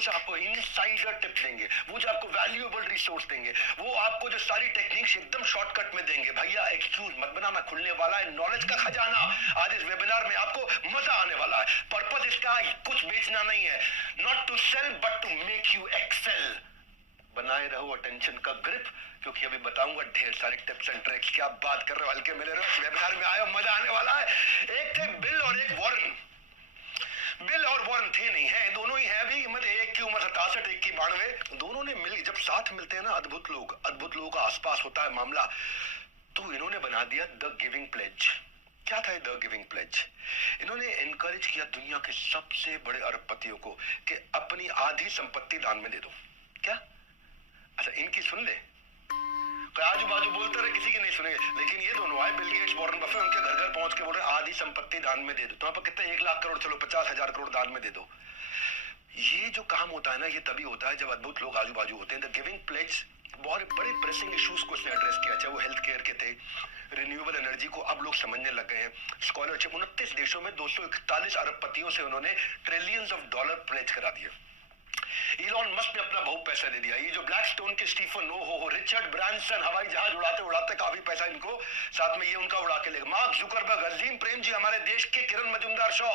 वो जो आपको इनसाइडर टिप देंगे, वो जो आपको वैल्यूएबल रिसोर्स देंगे, वो आपको जो सारी टेक्निक्स एकदम शॉर्टकट में देंगे। भैया एक्सक्यूज मत बनाना, खुलने वाला है नॉलेज का खजाना। आज इस वेबिनार में आपको मजा आने वाला है। पर्पस इसका कुछ बेचना नहीं है, not to sell but to make you excel. बनाए रहो अटेंशन का ग्रिप, क्योंकि अभी बताऊंगा ढेर सारे टिप्स एंड ट्रिक्स। क्या बात कर रहे हो, हल्के मिले रहो, वेबिनार में आए हो, मजा आने वाला है। एक थे बिल और एक वॉरेन। बिल और वॉरेन थे नहीं है, दोनों ही है भी, मतलब एक की उम्र 67, एक की 92। दोनों ने मिल, जब साथ मिलते हैं ना अद्भुत लोगों का आसपास होता है मामला। तो इन्होंने बना दिया द गिविंग प्लेज। क्या था द गिविंग प्लेज? इन्होंने एनकरेज किया दुनिया के सबसे बड़े अरबपतियों को कि अपनी आधी संपत्ति दान में दे दो। क्या? अच्छा, इनकी सुन ले, आजू बाजू बोलते रहे, किसी की नहीं सुनेंगे, लेकिन ये दोनों आए, बिल गेट्स, वॉरेन बफे, उनके घर घर पहुंच के बोल रहे आधी संपत्ति दान में दे दो। तो यहाँ पर कितने, 1 लाख करोड़, चलो 50,000 करोड़ दान में दे दो। ये जो काम होता है ना, ये तभी होता है जब अद्भुत लोग आजू बाजू होते हैं। द गिविंग प्लेज बहुत बड़े प्रेसिंग इश्यूज को इसने एड्रेस किया, चाहे वो हेल्थ केयर के थे, रिन्यूएबल एनर्जी को अब लोग समझने लग गए हैं। स्कॉलरशिप 29 देशों में 241 अरबपतियों से उन्होंने ट्रिलियंस ऑफ डॉलर प्लेज करा दिए। इलॉन मस्क ने अपना बहुत पैसा दे दिया। ये जो ब्लैकस्टोन के स्टीफन हो रिचर्ड ब्रांसन, हवाई जहाज उड़ाते उड़ाते काफी पैसा इनको साथ में ये उनका उड़ा के लेगा। मार्क जुकरबर्ग, अजीम प्रेम जी, हमारे देश के किरण मजूमदार शॉ।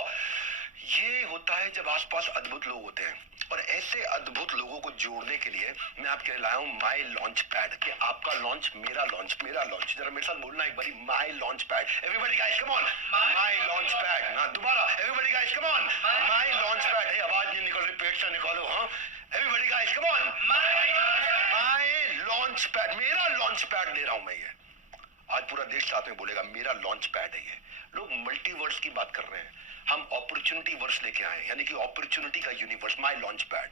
ये होता है जब आसपास अद्भुत लोग होते हैं। और ऐसे अद्भुत लोगों को जोड़ने के लिए मैं आपके लिए लाया हूं माई लॉन्च पैड। कि आपका लॉन्च मेरा लॉन्च, मेरा लॉन्च। जरा मेरे साथ बोलना एक बारी, my launch pad. Everybody guys come on, my launch pad. ना दोबारा, everybody guys come on, my launch pad. है आवाज नहीं निकल रही, पेट से निकालो। हाँ, everybody guys come on, my launch pad. मेरा लॉन्च पैड ले रहा हूं मैं। ये आज पूरा देश साथ में बोलेगा मेरा लॉन्च पैड है ये। लोग मल्टीवर्स की बात कर रहे हैं, हम अपॉर्चुनिटी वर्स लेके आए, यानी कि अपॉर्चुनिटी का universe, my launch pad.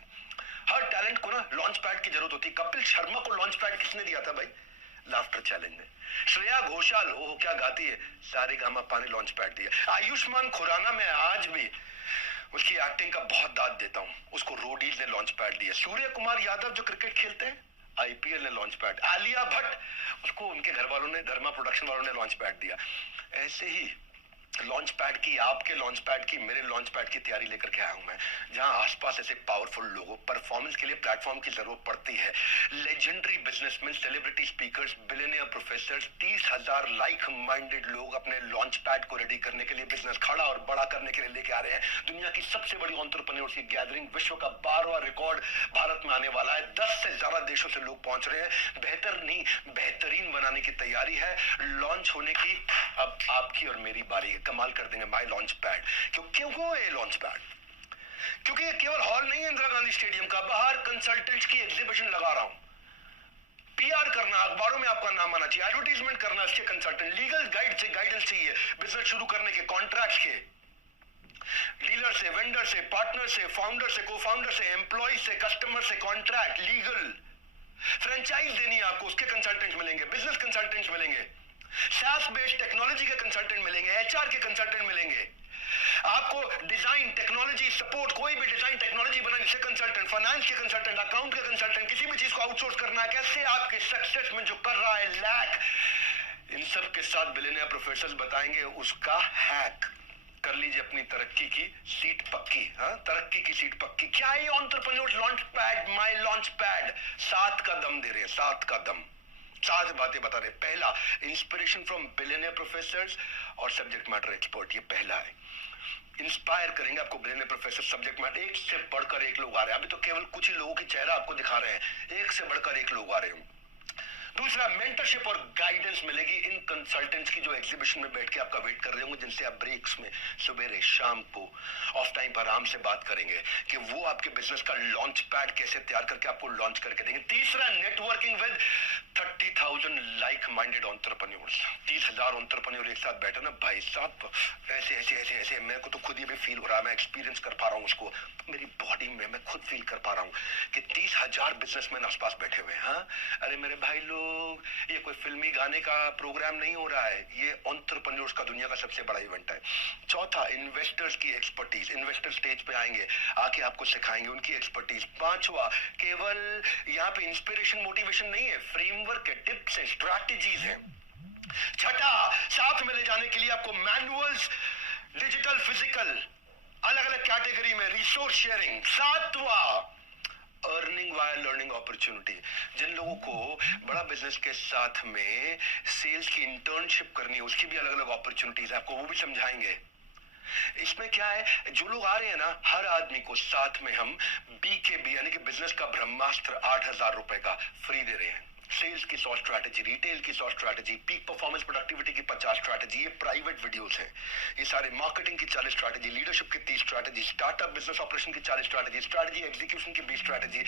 Her talent को ना लॉन्च पैड की जरूरत होती है। कपिल शर्मा को लॉन्च पैड किसने दिया था भाई? लाफ्टर चैलेंज ने। श्रेया घोषाल, ओह क्या गाती है, सारेगामापा ने लॉन्च पैड दिया। आयुष्मान खुराना, मैं आज भी उसकी एक्टिंग का बहुत दाद देता हूं, उसको रोडीज ने लॉन्च पैड दिया। सूर्य कुमार यादव जो क्रिकेट खेलते हैं, आईपीएल ने लॉन्च पैड। आलिया भट्ट, उसको उनके घर वालों ने, धर्मा प्रोडक्शन वालों ने लॉन्च पैड दिया। ऐसे ही लॉन्च पैड की, आपके लॉन्च पैड की, मेरे लॉन्च पैड की तैयारी लेकर के आया हूं मैं, जहां आसपास ऐसे पावरफुल लोगों, परफॉर्मेंस के लिए प्लेटफॉर्म की जरूरत पड़ती है। Legendary businessman, celebrity speakers, billionaire professor, 30,000 like minded लोग अपने लॉन्च पैड को रेडी करने के लिए, बिजनेस खड़ा और बड़ा करने के लिए लेके आ रहे हैं। दुनिया की सबसे बड़ी एंटरप्रेन्योर्स की गैदरिंग, विश्व का 12वां रिकॉर्ड भारत में आने वाला है। 10 से ज्यादा देशों से लोग पहुंच रहे हैं। बेहतर नहीं, बेहतरीन बनाने की तैयारी है। लॉन्च होने की अब आपकी और मेरी बारी है। कमाल कर देंगे माई लॉन्च पैड। क्यों ये लॉन्च पैड? क्योंकि ये केवल हॉल नहीं है इंदिरा गांधी स्टेडियम का, बाहर कंसल्टेंट्स की एग्जीबिशन लगा रहा हूं। पीआर करना, अखबारों में आपका नाम आना चाहिए, एडवर्टाइजमेंट करना, इसके कंसल्टेंट, लीगल गाइडेंस चाहिए, बिजनेस शुरू करने के, कॉन्ट्रैक्ट के, डीलर से, वेंडर से, पार्टनर से, फाउंडर से, को फाउंडर से, एम्प्लॉय से, कस्टमर से, कॉन्ट्रैक्ट, लीगल, फ्रेंचाइज देनी है आपको, उसके कंसल्टेंट्स मिलेंगे, बिजनेस कंसल्टेंट्स मिलेंगे, SaaS बेस्ड टेक्नोलॉजी के कंसल्टेंट मिलेंगे, HR के कंसल्टेंट मिलेंगे, आपको डिजाइन, टेक्नोलॉजी सपोर्ट, कोई भी डिजाइन टेक्नोलॉजी बनाने से कंसल्टेंट, फाइनेंस के कंसल्टेंट, अकाउंट के कंसल्टेंट, किसी भी चीज को आउटसोर्स करना है, कैसे आपके सक्सेस में जो कर रहा है लैक, इन सब के साथ बिलियनियर प्रोफेसर बताएंगे उसका हैक। कर लीजिए अपनी तरक्की की सीट पक्की। हाँ, तरक्की की सीट पक्की। क्या है entrepreneurs launch pad, my launch pad? 7 का दम दे रहे हैं, 7 का दम, 7 बातें बता रहे। पहला, इंस्पिरेशन फ्रॉम बिलियनियर प्रोफेसर्स और सब्जेक्ट मैटर एक्सपर्ट। ये पहला है, इंस्पायर करेंगे आपको बिलियनियर प्रोफेसर, सब्जेक्ट मैटर। एक से बढ़कर एक लोग आ रहे हैं, अभी तो केवल कुछ ही लोगों की चेहरा आपको दिखा रहे हैं, एक से बढ़कर एक लोग आ रहे हैं। दूसरा, मेंटरशिप और गाइडेंस मिलेगी इन कंसल्टेंट्स की जो एग्जीबिशन में बैठ के आपका वेट कर रहे होंगे, जिनसे आप ब्रेक्स में, सवेरे शाम को, ऑफ टाइम पर आराम से बात करेंगे कि वो आपके बिजनेस का लॉन्च पैड कैसे तैयार करके आपको लॉन्च करके देंगे। तीसरा, networking with 30,000 like minded entrepreneurs. 30,000 entrepreneur एक साथ बैठे ना भाई साहब, ऐसे ऐसे ऐसे ऐसे, मेरे को तो खुद ही भी फील हो रहा है, मैं एक्सपीरियंस कर पा रहा हूँ उसको मेरी बॉडी में, मैं खुद फील कर पा रहा हूँ कि 30,000 बिजनेसमैन आसपास बैठे हुए हैं। हाँ, अरे मेरे भाई लोग, ये कोई फिल्मी गाने का प्रोग्राम नहीं हो रहा है, ये एंटरप्रेन्योर्स का दुनिया का सबसे बड़ा इवेंट है। चौथा, इन्वेस्टर्स की एक्सपर्टीज, इन्वेस्टर स्टेज पे आएंगे, आके आपको सिखाएंगे उनकी एक्सपर्टीज। पांचवा, केवल यहाँ पे इंस्पिरेशन मोटिवेशन नहीं है, फ्रेमवर्क है, टिप्स है, स्ट्रैटेजीज है। छठा, साथ में ले जाने के लिए आपको मैनुअल्स, डिजिटल, फिजिकल, अलग अलग कैटेगरी में रिसोर्स शेयरिंग। सातवां, अर्निंग वाया लर्निंग अपॉर्चुनिटी। जिन लोगों को बड़ा बिजनेस के साथ में सेल्स की इंटर्नशिप करनी है, उसकी भी अलग अलग अपॉर्चुनिटीज है, आपको वो भी समझाएंगे। इसमें क्या है, जो लोग आ रहे हैं ना, हर आदमी को साथ में हम BKB यानी कि बिजनेस का ब्रह्मास्त्र 8,000 रुपए का फ्री दे रहे हैं। सेल्स की 100 स्ट्रैटेजी, रिटेल की 100 स्ट्रैटेजी, पीक परफॉर्मेंस प्रोडक्टिविटी की 50 स्ट्रैटेजी, ये प्राइवेट वीडियोस हैं। ये सारे मार्केटिंग की 40 स्ट्रैटेजी, लीडरशिप की 30 स्ट्रैटेजी, स्टार्टअप बिजनेस ऑपरेशन की 40 स्ट्रैटेजी, स्ट्रैटेजी एग्जीक्यूशन की 20 स्ट्रैटेजी।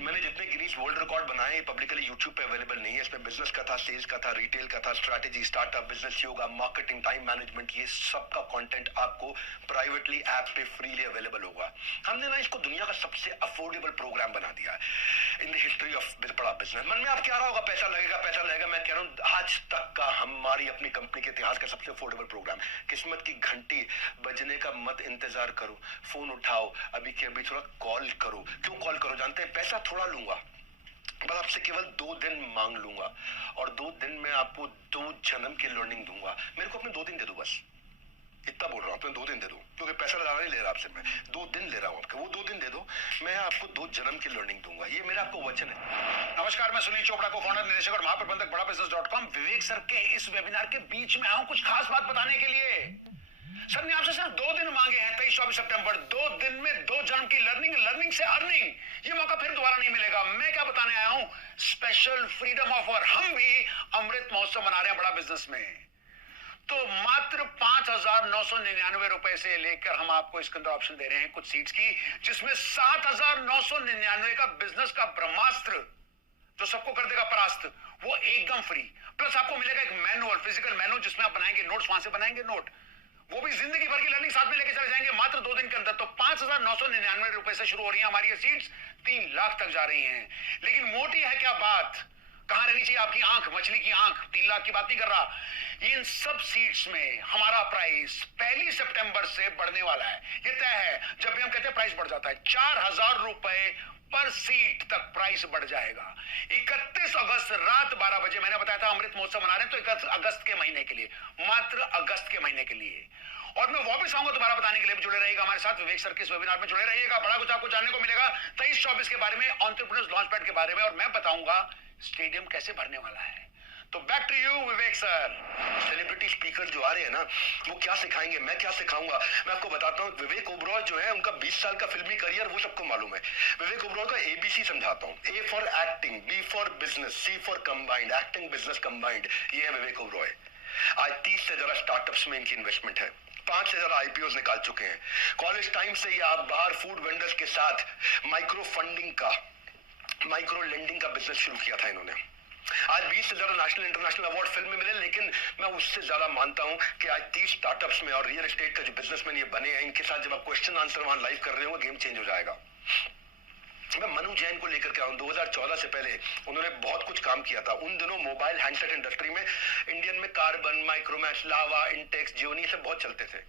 मैंने जितने गिनीज वर्ल्ड रिकॉर्ड बनाए पब्लिकली यूट्यूब पे अवेलेबल नहीं है। इसमें बिजनेस का था, सेल्स का था, रिटेल का था, strategy, startup business, yoga, marketing, time management, ये सबका कंटेंट आपको प्राइवेटली ऐप पे फ्रीली अवेलेबल होगा। हमने ना इसको दुनिया का सबसे अफोर्डेबल प्रोग्राम बना दिया है इन द हिस्ट्री ऑफ बड़ा बिजनेस। मन में आप क्या रहा होगा, पैसा लगेगा पैसा लगेगा। मैं कह रहा हूं आज तक का हमारी अपनी कंपनी के इतिहास का सबसे अफोर्डेबल प्रोग्राम। किस्मत की घंटी बजने का मत इंतजार करो, फोन उठाओ, अभी के अभी थोड़ा कॉल करो। क्यों कॉल करो जानते हैं? पैसा थोड़ा लूंगा, बस आपसे केवल 2 दिन मांग लूंगा और 2 दिन में आपको 2 जन्म की लर्निंग दूंगा। मेरे को अपने 2 दिन दे दो, बस इतना बोल रहा हूँ, अपने 2 दिन दे दो, क्योंकि पैसा ज्यादा नहीं ले रहा आपसे, मैं 2 दिन ले रहा हूँ आपके। वो 2 दिन दे दो, मैं आपको 2 जन्म की लर्निंग दूंगा। ये मेरा आपको वचन है। नमस्कार, मैं सुनील चोपड़ा को फाउंडर, निदेशक और महाप्रबंधक बड़ा बिजनेस.com। विवेक सर के इस वेबिनार के बीच में आऊं कुछ खास बात बताने के लिए। सर ने आपसे सिर्फ 2 दिन मांगे हैं, 23-24 सितंबर। 2 दिन में 2 जन्म की लर्निंग, लर्निंग से अर्निंग। ये मौका फिर दोबारा नहीं मिलेगा। मैं क्या बताने आया हूं? Special freedom offer. हम भी अमृत महोत्सव मना रहे हैं बड़ा बिजनेस में। तो मात्र 5,999 रुपए से लेकर हम आपको इसके अंदर ऑप्शन दे रहे हैं कुछ सीट्स की, जिसमें 7,999 का बिजनेस का ब्रह्मास्त्र जो सबको कर देगा परास्त, वो एकदम फ्री। प्लस आपको मिलेगा एक मैनुअल, फिजिकल मैनुअल, जिसमें आप बनाएंगे नोट्स, वहां से बनाएंगे नोट, वो भी जिंदगी भर की लर्निंग साथ में लेके चले जाएंगे मात्र 2 दिन के अंदर। तो 5,999 रुपए से शुरू हो रही है हमारी ये सीट्स, 3 लाख तक जा रही हैं। लेकिन मोटी है क्या बात, कहां रहनी चाहिए आपकी आंख, मछली की आंख। 3 लाख की बात नहीं कर रहा। इन सब सीट्स में हमारा प्राइस 1 सितंबर से बढ़ने वाला है। ये तय है। जब भी हम कहते हैं प्राइस बढ़ जाता है, 4,000 रुपए पर सीट तक प्राइस बढ़ जाएगा। 31 अगस्त रात 12 बजे, मैंने बताया था अमृत महोत्सव मना रहे हैं, तो 31 अगस्त के महीने के लिए, मात्र अगस्त के महीने के लिए। और मैं वापस आऊंगा दोबारा बताने के लिए। जुड़े रहिएगा हमारे साथ, विवेक सर के इस वेबिनार में जुड़े रहिएगा। बड़ा कुछ आपको जानने को मिलेगा 23-24 के बारे में, एंटरप्रेन्योर्स लॉन्चपैड के बारे में, और मैं बताऊंगा स्टेडियम कैसे भरने वाला है। तो back to you Vivek sir. Celebrity speaker जो आ रहे हैं ना, वो क्या सिखाएंगे, मैं क्या सिखाऊंगा, मैं आपको बताता हूँ। विवेक ओबरॉय जो है, उनका 20 साल का फिल्मी करियर वो सबको मालूम है। विवेक ओबरॉय का ABC समझाता हूँ। A for acting, B for business, C for combined, acting business combined. ये है विवेक ओबरॉय। आज 30 से ज्यादा स्टार्टअप्स में इनकी इन्वेस्टमेंट है, 5 से ज्यादा IPOs निकाल चुके हैं। कॉलेज टाइम से ही आप बाहर फूड वेंडर्स के साथ माइक्रो फंडिंग का, माइक्रो लेंडिंग का बिजनेस शुरू किया था इन्होंने। आज 20 से ज्यादा नेशनल इंटरनेशनल अवार्ड फिल्म में मिले, लेकिन मैं उससे ज्यादा मानता हूं कि आज 30 स्टार्टअप्स में और रियल एस्टेट का जो बिजनेसमैन ये बने हैं, इनके साथ जब आप क्वेश्चन आंसर वहां लाइव कर रहे हो, गेम चेंज हो जाएगा। मैं मनु जैन को लेकर के आऊं। 2014 से पहले उन्होंने बहुत कुछ काम किया था। उन दिनों मोबाइल हैंडसेट इंडस्ट्री में इंडियन में कार्बन, माइक्रोमैक्स, लावा, इंटेक्स, जियोनी सब बहुत चलते थे।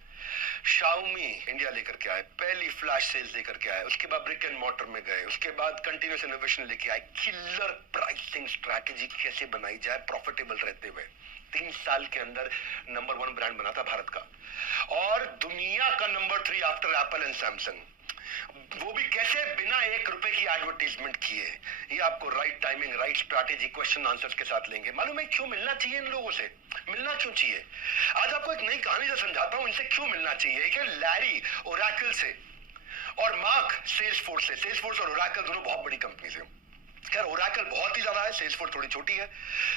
शाओमी इंडिया लेकर के आए, पहली फ्लैश सेल्स लेकर के आए, उसके बाद ब्रिक एंड मॉर्टर में गए, उसके बाद कंटिन्यूस इनोवेशन लेके आए, किलर प्राइसिंग स्ट्रैटेजी कैसे बनाई जाए प्रॉफिटेबल रहते हुए। 3 साल के अंदर नंबर 1 ब्रांड बना था भारत का, और दुनिया का number 3 after Apple and Samsung. वो भी कैसे, बिना 1 रुपए की एडवर्टाइजमेंट किए। ये आपको right timing, right strategy, question answers के साथ लेंगे। मालूम है क्यों मिलना चाहिए इन लोगों से? मिलना क्यों चाहिए? आज आपको एक नई कहानी से समझाता हूं, इनसे क्यों मिलना चाहिए। कि लैरी ओरेकल से और मार्क सेल्सफोर्स से। सेल्सफोर्स और ओरेकल दोनों बहुत बड़ी कंपनी से। खैर ओरेकल बहुत ही ज्यादा है, सेल्सफोर्स थोड़ी छोटी है।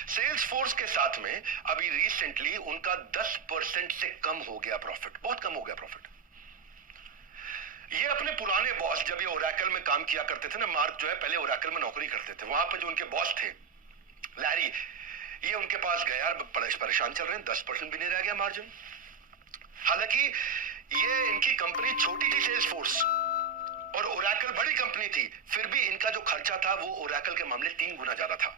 सेल्सफोर्स के साथ में अभी रिसेंटली उनका 10% से कम हो गया प्रॉफिट, बहुत कम हो गया प्रॉफिट। ये अपने पुराने बॉस, जब ये ओरेकल में काम किया करते थे ना, मार्क जो है पहले ओरेकल में नौकरी करते थे, वहां पे जो उनके बॉस थे लैरी, ये उनके पास गए, यार परेशान चल रहे हैं, 10% भी नहीं रह गया मार्जिन। हालांकि ये इनकी कंपनी छोटी थी सेल्सफोर्स, और ओरेकल बड़ी कंपनी थी, फिर भी इनका जो खर्चा था वो ओरेकल के मामले 3 गुना ज्यादा था,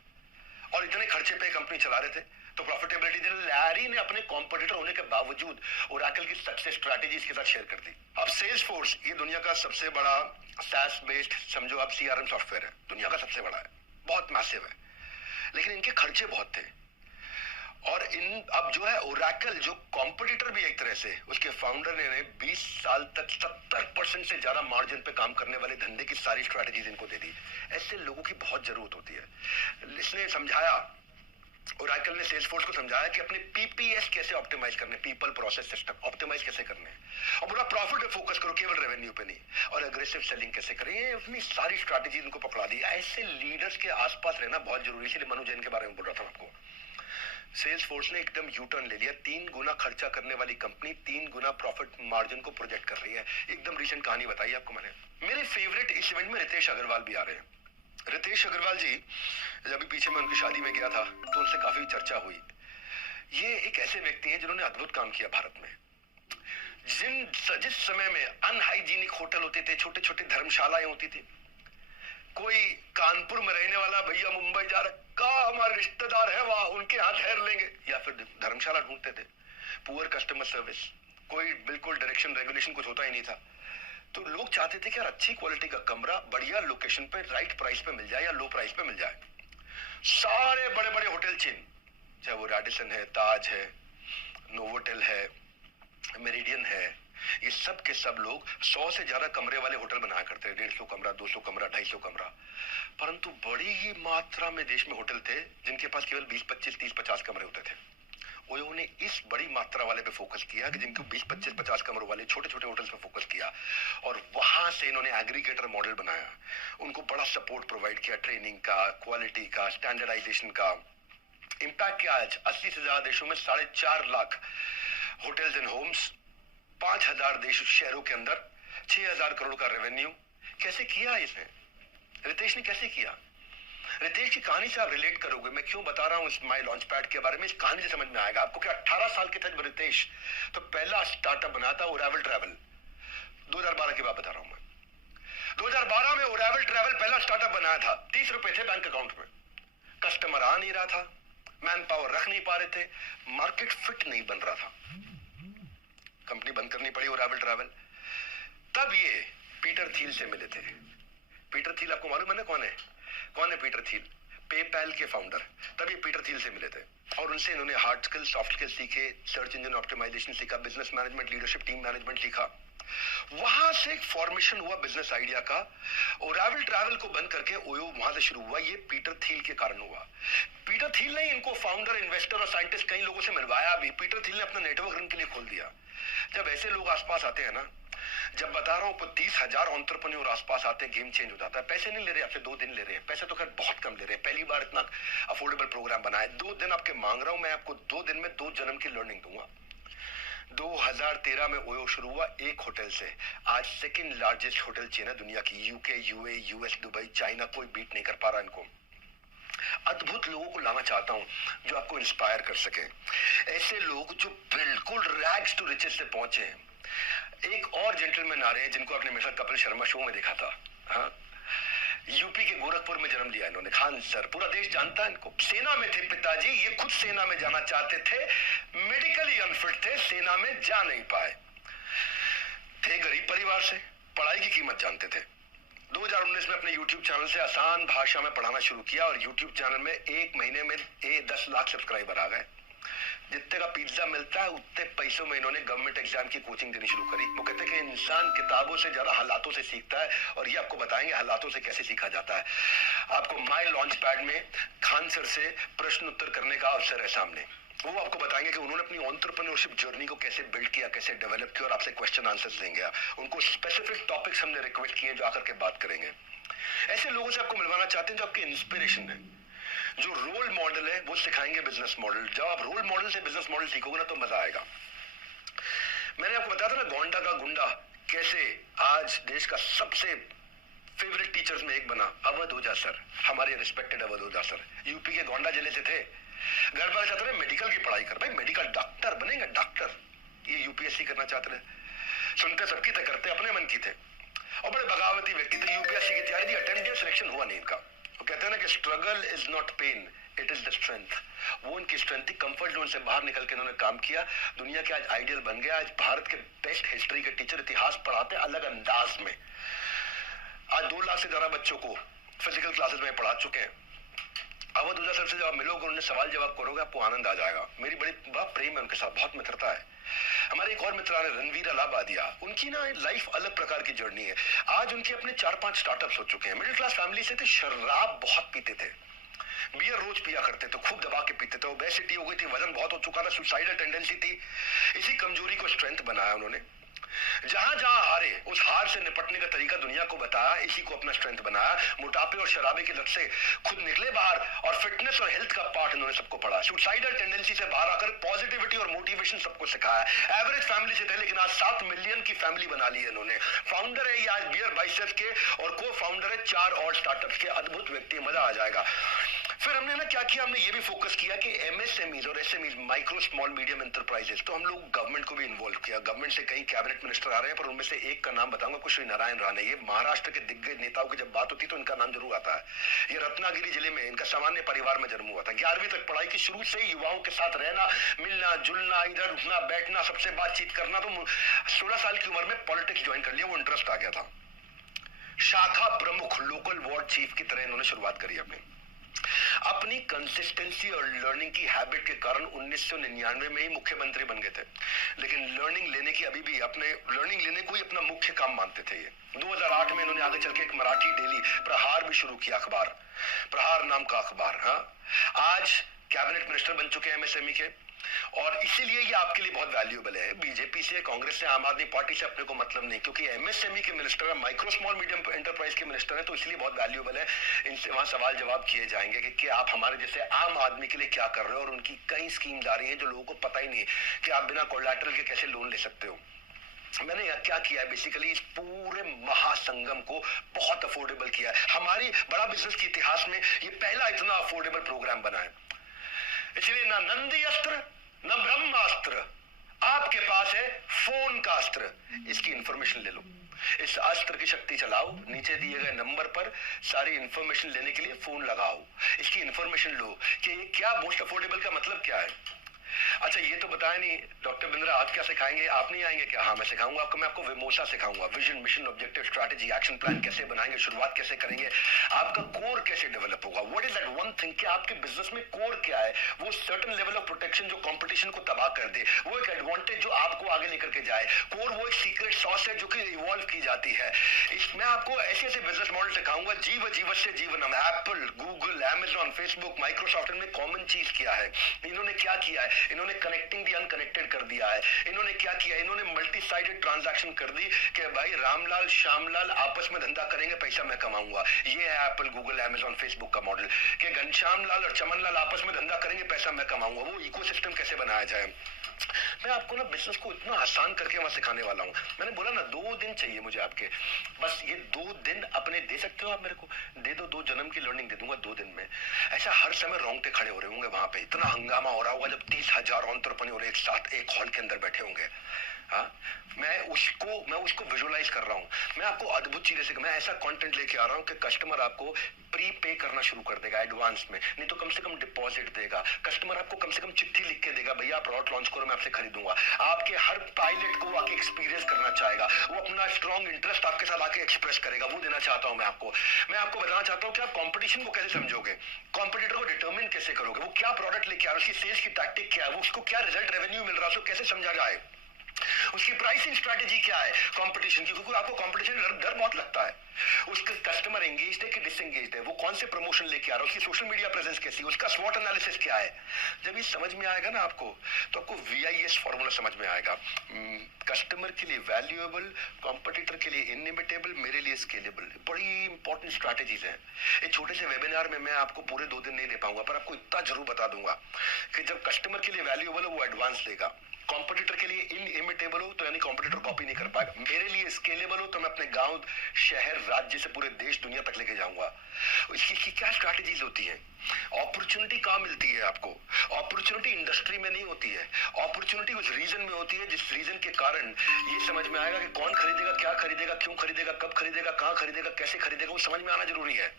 और इतने खर्चे पे कंपनी चला रहे थे। तो प्रॉफिटेबिलिटी लैरी ने अपने कॉम्पिटिटर होने के बावजूद ओरेकल की सक्सेस स्ट्रैटेजी इसके साथ शेयर कर दी। अब सेल्सफोर्स ये दुनिया का सबसे बड़ा SaaS बेस्ड, समझो आप CRM सॉफ्टवेयर है, दुनिया का सबसे बड़ा है, बहुत मैसिव है, लेकिन इनके खर्चे बहुत थे। और अब जो है ओरेकल, जो कॉम्पिटिटर भी एक तरह से, उसके फाउंडर ने 20 साल तक 70% से ज्यादा मार्जिन पे काम करने वाले धंधे की सारी स्ट्रैटेजीज इनको दे दी। ऐसे लोगों की बहुत जरूरत होती है। इसने समझाया, ओरेकल ने सेल्सफोर्स को समझाया कि अपने पीपीएस कैसे ऑप्टिमाइज करने, पीपल प्रोसेस सिस्टम ऑप्टिमाइज कैसे करने, और पूरा प्रॉफिट पे फोकस करो, केवल रेवेन्यू पे नहीं, और एग्रेसिव सेलिंग कैसे करें। ये अपनी सारी स्ट्रैटेजी इनको पकड़ा दी। ऐसे लीडर्स के आसपास रहना बहुत जरूरी है। इसलिए मनु जैन के बारे में बोल रहा था आपको। सेल्स फोर्स ने एकदम यू टर्न ले लिया। 3 गुना खर्चा करने वाली कंपनी 3 गुना प्रॉफिट मार्जिन को प्रोजेक्ट कर रही है। एकदम रिसेंट कहानी बताई आपको मैंने। मेरे फेवरेट इस इवेंट में रितेश अग्रवाल भी आ रहे हैं। रितेश अग्रवाल जी, जब पीछे मैं उनकी शादी में गया था तो उनसे काफी चर्चा हुई। ये एक ऐसे व्यक्ति हैं जिन्होंने अद्भुत काम किया भारत में। जिस समय में अनहाइजीनिक होटल होते थे, छोटे छोटे धर्मशालाएं होती थी, कोई कानपुर में रहने वाला भैया मुंबई जा रहा, का हमारे रिश्तेदार है वहां, उनके यहाँ ठहर लेंगे, या फिर धर्मशाला ढूंढते थे। पुअर कस्टमर सर्विस, कोई बिल्कुल डायरेक्शन रेगुलेशन कुछ होता ही नहीं था। तो लोग चाहते थे कि यार अच्छी क्वालिटी का कमरा बढ़िया लोकेशन पे राइट प्राइस पे मिल जाए या लो प्राइस पे मिल जाए। सारे बड़े बड़े होटल चेन, चाहे वो रेडिसन है, ताज है, नोवोटेल है, मेरिडियन है, ये सब के सब लोग 100 से ज्यादा कमरे वाले होटल बनाया करते हैं। 150 कमरा, 200 कमरा, 250 कमरा। परंतु बड़ी ही मात्रा में देश में होटल थे जिनके पास केवल 20, 25, 30, 50 कमरे होते थे। उन्होंने इस बड़ी मात्रा वाले पे फोकस किया कि जिनको 20, 25, 50 कमरों वाले छोटे छोटे होटल्स पे फोकस किया, और वहां से इन्होंने एग्रीगेटर मॉडल बनाया। उनको बड़ा सपोर्ट प्रोवाइड किया, ट्रेनिंग का, क्वालिटी का, स्टैंडर्डाइजेशन का। इम्पैक्ट क्या, आज 80 से ज्यादा देशों में 4.5 लाख होटल्स एंड होम्स, 5000 देश शहरों के अंदर, 6000 करोड़ का रेवेन्यू। कैसे किया इसने? रितेश ने कैसे किया? रितेश की कहानी से आप रिलेट करोगे। मैं क्यों बता रहा हूं इस माई लॉन्च पैड के बारे में, इस कहानी से समझ में आएगा आपको कि 18 साल के थे रितेश, तो पहला स्टार्टअप बना था ओरेकल ट्रैवल। 2012 की बात बता रहा हूं मैं। 2012 में ओरेकल ट्रैवल पहला स्टार्टअप बनाया था। 30 रुपए थे बैंक अकाउंट में, कस्टमर आ नहीं रहा था, मैन पावर रख नहीं पा रहे थे, मार्केट फिट नहीं बन रहा था, कंपनी बंद करनी पड़ी ओरेकल ट्रैवल। तब ये पीटर थिल से मिले थे। पीटर थिल आपको मालूम है ना कौन है? कौन है पीटर थिल? पेपैल के फाउंडर। तब ये पीटर थिल से मिले थे और उनसे इन्होंने हार्ड स्किल, सॉफ्ट स्किल सीखे, सर्च इंजन ऑप्टिमाइजेशन सीखा, business management, leadership, team management सीखा। वहां से एक फॉर्मेशन हुआ बिजनेस आइडिया का। ओरेकल ट्रैवल को बंद करके ओयो वहां से शुरू हुआ। ये पीटर थिल के कारण हुआ। पीटर थिल ने इनको फाउंडर, इन्वेस्टर और साइंटिस्ट कई लोगों से मिलवाया भी। पीटर थिल ने अपना नेटवर्क इनके लिए खोल दिया। जब ऐसे लोग आसपास आते हैं ना, जब बता रहा हूं 30,000 एंटरप्रेन्योर आसपास आते हैं, गेम चेंज हो जाता है। पैसे नहीं ले रहे आपसे, 2 दिन ले रहे हैं। पैसे तो खैर बहुत कम ले रहे हैं, पहली बार इतना अफोर्डेबल प्रोग्राम बनाया। 2 दिन आपके मांग रहा हूं मैं, आपको 2 दिन में 2 जन्म की लर्निंग दूंगा। 2013 में ओयो शुरू हुआ एक होटल से। आज सेकंड लार्जेस्ट होटल चेन है दुनिया की। UK, UAE, US, Dubai, China, कोई बीट नहीं कर पा रहा इनको। अद्भुत लोगों को लाना चाहता हूं जो आपको इंस्पायर कर सके। ऐसे लोग जो बिल्कुल रैग्स टू रिचेस से पहुंचे हैं। एक और जेंटलमैन आ रहे हैं जिनको आपने मेरे साथ कपिल शर्मा शो में देखा था। हाँ, यूपी के गोरखपुर में जन्म लिया इन्होंने, खान सर। पूरा देश जानता है इनको। सेना में थे पिताजी, ये खुद सेना में जाना चाहते थे, मेडिकली अनफिट थे, सेना में जा नहीं पाए थे। गरीब परिवार से, पढ़ाई की कीमत जानते थे। 2019 में अपने YouTube चैनल से आसान भाषा में पढ़ाना शुरू किया और YouTube चैनल में 1 महीने में 10 लाख सब्सक्राइबर आ गए। जितने का पिज्जा मिलता है उतने पैसों में इन्होंने गवर्नमेंट एग्जाम की कोचिंग देनी शुरू करी। वो कहते हैं कि इंसान किताबों से ज्यादा हालातों से सीखता है, और ये आपको बताएंगे हालातों से कैसे सीखा जाता है। आपको माई लॉन्च पैड में खान सर से प्रश्न उत्तर करने का अवसर है सामने। वो आपको बताएंगे कि उन्होंने अपनी एंटरप्रेन्योरशिप जर्नी को कैसे बिल्ड किया, कैसे डेवलप किया, और आपसे क्वेश्चन आंसर्स देंगे। उनको स्पेसिफिक टॉपिक्स हमने रिक्वेस्ट किए जो आकर के बात करेंगे। ऐसे लोगों से आपको मिलवाना चाहते हैं जो आपके इंस्पिरेशन है, जो रोल मॉडल है। वो सिखाएंगे बिजनेस मॉडल। जब आप रोल मॉडल से बिजनेस मॉडल सीखोगे ना तो मजा आएगा। मैंने आपको बताया था ना गोंडा का गुंडा कैसे आज देश का सबसे फेवरेट टीचर्स में एक बना। अवध ओझा सर, हमारे रिस्पेक्टेड अवध ओझा सर, यूपी के गोंडा जिले से थे। घर वाले चाहते थे मेडिकल की पढ़ाई कर, भाई मेडिकल डॉक्टर बनेंगे, डॉक्टर। ये यूपीएससी करना चाहते थे। सुनते सबकी थे, करते अपने मन की थे, और बड़े बगावती व्यक्ति थे। यूपीएससी की तैयारी थी, अटेम्प्ट किया, सिलेक्शन हुआ नहीं इनका। वो कहते हैं ना कि struggle is not pain, it is the strength. वो उनकी स्ट्रेंथ थी। कंफर्ट जोन से बाहर निकल के इन्होंने काम किया। दुनिया के आज आइडियल बन गया। आज भारत के बेस्ट हिस्ट्री के टीचर इतिहास पढ़ाते अलग अंदाज में। आज 2 लाख से ज्यादा बच्चों को फिजिकल क्लासेस में पढ़ा चुके हैं। अवधूजा सर से जब आप मिलोगे, उन्हें सवाल जवाब करोगे, आपको आनंद आ जाएगा। मेरी बड़ा प्रेम है उनके साथ, बहुत मित्रता है। हमारे एक और मित्र आ रहे रणवीर अलाबादिया, उनकी ना लाइफ अलग प्रकार की जर्नी है। आज उनके अपने 4-5 स्टार्टअप्स हो चुके हैं। मिडिल क्लास फैमिली से थे, शराब बहुत पीते थे, बियर रोज पिया करते थे, खूब दबा के पीते थे, ओबेसिटी हो गई थी, वजन बहुत हो चुका था, सुसाइडल टेंडेंसी थी। इसी कमजोरी को स्ट्रेंथ बनाया उन्होंने। जहां जहां हारे, उस हार से निपटने का तरीका दुनिया को बताया, इसी को अपना स्ट्रेंथ बनाया। मोटापे और शराबे की लत से खुद निकले बाहर और फिटनेस और हेल्थ का पाठ इन्होंने सबको पढ़ा। सुसाइडल टेंडेंसी से बाहर आकर पॉजिटिविटी और मोटिवेशन सबको सिखाया। एवरेज फैमिली से थे, लेकिन आज 7 मिलियन की फैमिली बना ली है इन्होंने। फाउंडर है ये आज बियर बाइसेप्स के और को फाउंडर है 4 और स्टार्टअप्स के। अद्भुत व्यक्ति, मजा आ जाएगा। फिर हमने ना क्या किया, हमने ये भी फोकस किया कि एमएसएमईज और SMEs, micro small medium enterprises, तो हम लोग गवर्नमेंट को भी इन्वॉल्व किया। गवर्नमेंट से कई कैबिनेट मिनिस्टर आ रहे हैं, पर उनमें से एक का नाम बताऊंगा, कुछ श्री नारायण राणे। ये महाराष्ट्र के दिग्गज नेताओं की जब बात होती है तो इनका नाम जरूर आता है। ये रत्नागिरी जिले में इनका सामान्य परिवार में जन्म हुआ था। 11वीं तक पढ़ाई की, शुरू से युवाओं के साथ रहना, मिलना जुलना, इधर उठना बैठना, सबसे बातचीत करना। तो 16 साल की उम्र में पॉलिटिक्स ज्वाइन कर लिया, वो इंटरेस्ट आ गया था। शाखा प्रमुख, लोकल वार्ड चीफ की तरह इन्होंने शुरुआत करी अपनी कंसिस्टेंसी और लर्निंग की हैबिट के कारण 1999 में ही मुख्यमंत्री बन गए थे। लेकिन लर्निंग लेने की अभी भी अपने लर्निंग लेने को ही अपना मुख्य काम मानते थे। ये 2008 में इन्होंने आगे चल के एक मराठी डेली प्रहार भी शुरू किया, अखबार प्रहार नाम का अखबार। आज कैबिनेट मिनिस्टर बन चुके हैं एमएसएमई के, और इसीलिए ये आपके लिए बहुत वैल्यूएबल है। बीजेपी से, कांग्रेस से, आम आदमी पार्टी से अपने को मतलब नहीं, क्योंकि एमएसएमई के मिनिस्टर है, माइक्रो स्मॉल मीडियम एंटरप्राइज के मिनिस्टर है, तो इसलिए बहुत वैल्यूएबल है। इनसे वहां सवाल जवाब किए जाएंगे कि आप हमारे जैसे आम आदमी के लिए क्या कर रहे हो, और उनकी कई स्कीम्स आ रही हैं जो लोगों को पता ही नहीं कि आप बिना कोलैटरल के कैसे लोन ले सकते हो। मैंने क्या किया है, बेसिकली इस पूरे महासंगम को बहुत अफोर्डेबल किया है। हमारी बड़ा बिजनेस के इतिहास में ये पहला इतना अफोर्डेबल प्रोग्राम बना है। इसलिए ना नंदी अस्त्र न ब्रह्मास्त्र, आपके पास है फोन का अस्त्र। इसकी इंफॉर्मेशन ले लो, इस अस्त्र की शक्ति चलाओ, नीचे दिए गए नंबर पर सारी इंफॉर्मेशन लेने के लिए फोन लगाओ, इसकी इंफॉर्मेशन लो कि ये क्या मोस्ट अफोर्डेबल का मतलब क्या है। अच्छा, ये तो बताया नहीं डॉक्टर बिंद्रा, आज क्या सिखाएंगे? आप नहीं आएंगे क्या? हाँ, मैं सिखाऊंगा आपको। मैं आपको विमोसा सिखाऊंगा, vision, mission, objective, strategy, action plan कैसे बनाएंगे, शुरुआत कैसे करेंगे, आपका कोर कैसे डेवलप होगा। What is that one thing कि आपके बिजनेस में कोर क्या है, वो सर्टेन लेवल ऑफ प्रोटेक्शन जो कंपटीशन को तबाह कर दे, वो एक एडवांटेज जो आपको आगे लेकर के जाए। कोर वो एक सीक्रेट सॉस है जो कि इवॉल्व की जाती है। मैं आपको ऐसे ऐसे बिजनेस मॉडल सिखाऊंगा, जीव से जीवनम। Apple, Google, Amazon, Facebook, Microsoft में कॉमन चीज क्या है, इन्होंने क्या किया है, इन्होंने कनेक्टिंग दी अनकनेक्टेड कर दिया है। इन्होंने क्या किया, इन्होंने मल्टी साइडेड ट्रांजैक्शन कर दी कि भाई रामलाल श्यामलाल आपस में धंधा करेंगे, पैसा मैं कमाऊंगा। ये है एप्पल, गूगल, अमेजॉन, फेसबुक का मॉडल कि घनश्याम लाल और चमन लाल आपस में धंधा करेंगे, पैसा मैं कमाऊंगा। वो इकोसिस्टम कैसे बनाया जाए, मैं आपको ना बिजनेस को इतना आसान करके वहां सिखाने वाला हूं। मैंने बोला ना 2 दिन चाहिए मुझे आपके, बस ये 2 दिन अपने दे सकते हो आप मेरे को, दे दो, 2 जन्म की लर्निंग दे दूंगा 2 दिन में। ऐसा हर समय रोंगटे खड़े हो रहे होंगे वहां पे, इतना हंगामा हो रहा होगा जब 30,000 एंटरप्रेन्योर एक साथ एक हॉल के अंदर बैठे होंगे। हाँ, मैं उसको विजुअलाइज कर रहा हूँ। मैं आपको अद्भुत चीजें से, मैं ऐसा कंटेंट लेके आ रहा हूँ कि कस्टमर आपको प्री पे करना शुरू कर देगा एडवांस में, नहीं तो कम से कम डिपॉजिट देगा। कस्टमर आपको कम से कम चिट्ठी लिख के देगा, भैया आप प्रोडक्ट लॉन्च करो, मैं आपसे खरीदूंगा। आपके हर पायलट को आके एक्सपीरियंस करना चाहेगा, वो अपना स्ट्रॉन्ग इंटरेस्ट आपके साथ आके एक्सप्रेस करेगा। वो देना चाहता हूं मैं आपको बताना चाहता हूं कि आप कंपटीशन को कैसे समझोगे, कॉम्पिटिटर को डिटरमिन कैसे करोगे, वो क्या प्रोडक्ट लेके आ रहा है, उसकी सेल्स की टैक्टिक क्या है, वो उसको क्या रिजल्ट रेवेन्यू मिल रहा है, उसको कैसे समझा जाए, उसकी प्राइसिंग स्ट्रेटेजी क्या है कंपटीशन की, क्योंकि आपको कंपटीशन डर बहुत लगता है। उसका कस्टमर एंगेज्ड है कि डिसएंगेज्ड है, वो कौन से प्रमोशन लेके आ रहा है, उसकी सोशल मीडिया प्रेजेंस कैसी है, उसका स्वॉट एनालिसिस क्या है। जब ये समझ में आएगा ना आपको, तो आपको VIS फॉर्मूला समझ में आएगा। कस्टमर के लिए वैल्यूएबल, कॉम्पिटिटर के लिए इनइमिटेबल, मेरे लिए स्केलेबल। बड़ी इंपॉर्टेंट स्ट्रैटेजीज हैं। एक छोटे से वेबिनार में मैं आपको पूरे 2 दिन नहीं दे पाऊंगा, पर आपको इतना जरूर बता दूंगा कि जब कस्टमर के लिए वैल्यूएबल हो वो एडवांस लेगा, कॉम्पिटिटर के लिए इनइमिटेबल हो तो यानी कॉम्पिटिटर कॉपी नहीं कर पाएगा, मेरे लिए स्केलेबल हो तो मैं अपने गांव, शहर, राज्य से पूरे देश, दुनिया तक लेके जाऊंगा। इसकी क्या स्ट्रैटेजीज होती है? अपॉर्चुनिटी कहाँ मिलती है आपको? अपॉर्चुनिटी इंडस्ट्री में नहीं होती है, अपॉर्चुनिटी उस रीजन में होती है जिस रीजन के कारण ये समझ में आएगा कि कौन खरीदेगा, क्या खरीदेगा, क्यों खरीदेगा, कब खरीदेगा, कहाँ खरीदेगा, कैसे खरीदेगा, वो समझ में आना जरूरी है।